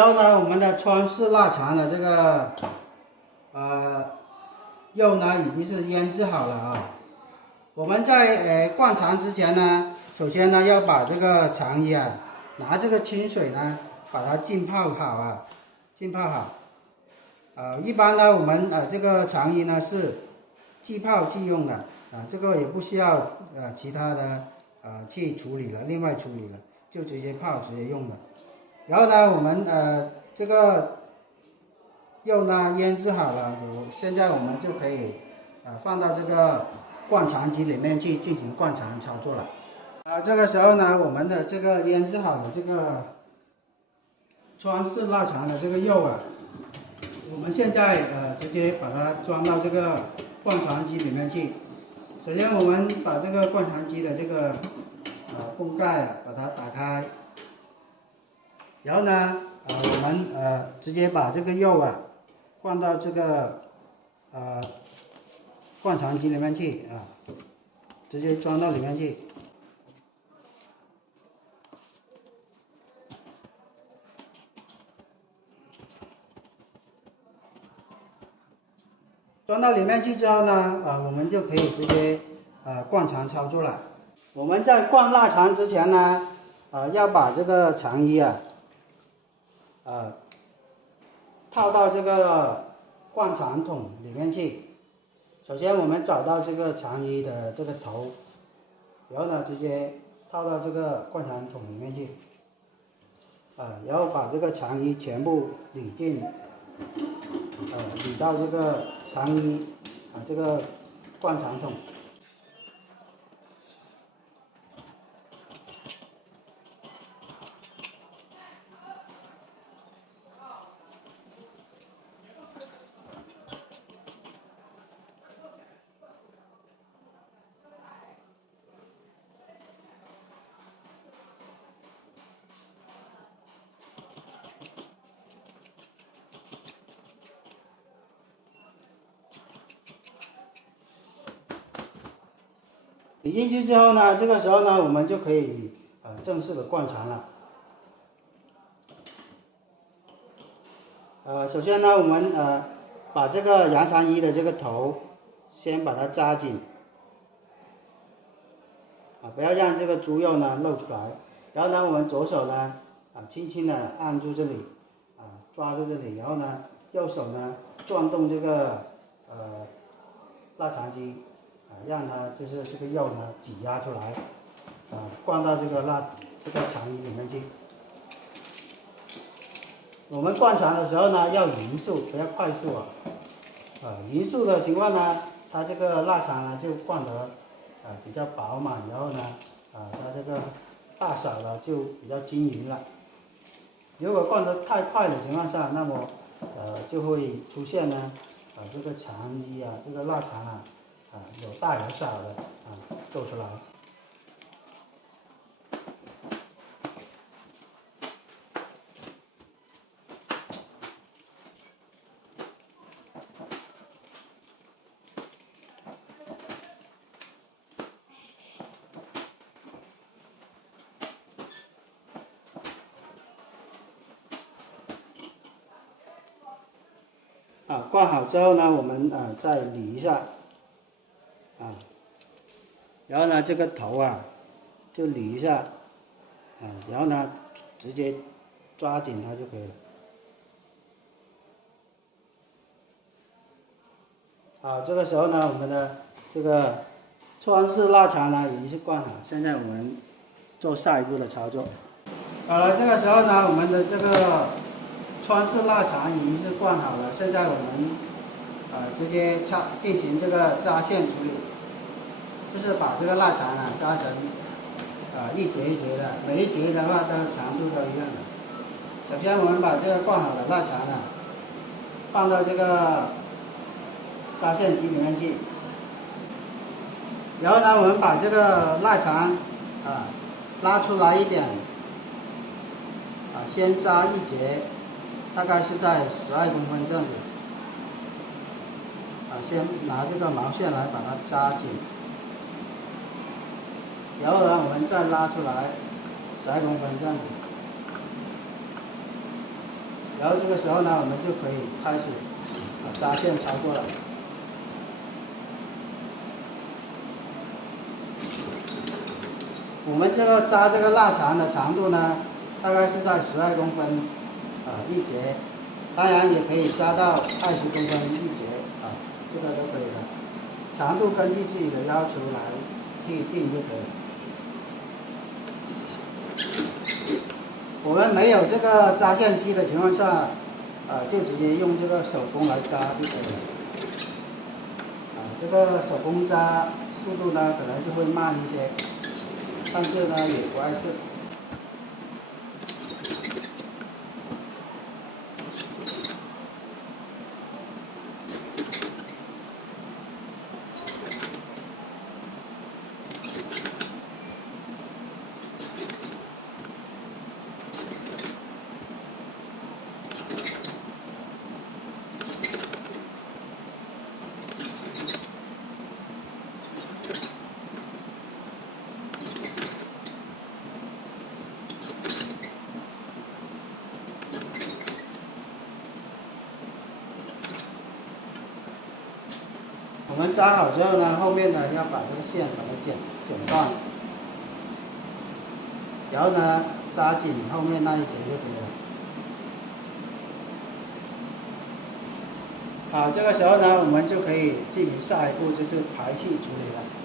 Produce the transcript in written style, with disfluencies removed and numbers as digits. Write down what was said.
候呢，我們的川式臘腸的這個肉呢已經是醃製好了啊。我們在灌腸之前呢，首先呢要把這個腸衣啊，拿這個清水呢把它浸泡好啊，浸泡好。一般呢我們這個腸衣呢是即泡即用的啊，這個也不需要其他的去處理了，另外處理了，就直接泡直接用的。然後呢，我們這個肉呢醃製好了，現在我們就可以放到這個灌腸機裡面去進行灌腸操作了。這個時候呢，我們的這個醃製好的这個川式臘腸的這個肉啊，我們現在直接把它裝到這個灌腸機裡面去。首先我們把這個灌腸機的這個泵蓋把它打開，然後呢我們直接把這個肉啊灌到這個灌腸機裡面去啊，直接裝到裡面去。装到裡面去之後呢，我们就可以直接灌肠操作了。我们在灌臘腸之前呢，要把這個腸衣啊，套到這個灌腸桶裡面去。首先我們找到這個腸衣的這個頭，然後呢直接套到這個灌腸桶裡面去，然後把這個腸衣全部捋進。捋到這個腸衣這個灌腸桶。捋进去之後呢，這個時候呢，我們就可以正式的灌腸了。首先呢，我們把這個羊腸衣的這個頭先把它扎緊，不要讓這個豬肉呢露出來。然後呢，我們左手呢輕輕的按住這裡，抓住這裡，然後呢，右手呢轉動這個臘腸機。讓它就是這個肉呢擠壓出來，灌到這個腸衣裡面去。我們灌腸的時候呢，要勻速，不要快速啊。勻速的情況呢，它這個臘腸呢就灌得比較飽滿，然後呢，它這個大小呢就比較均勻了。如果灌得太快的情況下，那麼就會出現呢這個腸衣啊，這個臘腸啊。有大有小的做出來。灌好之後呢，我們再捋一下。然後呢，這個頭啊，就捋一下，然後呢，直接抓緊它就可以了。好，這個時候呢，我們的這個川式臘腸呢已經是灌好，現在我們做下一步的操作。好了，這個時候呢，我們的這個川式臘腸已經是灌好了，現在我們直接進行這個紮線處理。就是把這個臘腸紮成一節一節的，每一節的話的長度都一樣的。首先我們把這個灌好的臘腸放到這個紮線機裡面去，然後呢，我們把這個臘腸拉出來一點，先紮一節，大概是在12公分這樣子，先拿這個毛線來把它紮緊。然後呢，我們再拉出來12公分這樣子。然後這個時候呢，我們就可以開始扎線操作了。我们这个扎这个臘腸的長度呢，大概是在12公分一節，當然也可以扎到20公分一節這個都可以的。長度根據自己的要求來去定就可以。我們沒有這個扎線機的情況下，就直接用這個手工來扎就可以了。這個手工扎速度呢可能就會慢一些，但是呢也不礙事。我們扎好之後呢，後面呢要把這個線把它剪斷，然後呢扎緊後面那一節就可以了。好，這個時候呢，我們就可以進行下一步，就是排氣處理了。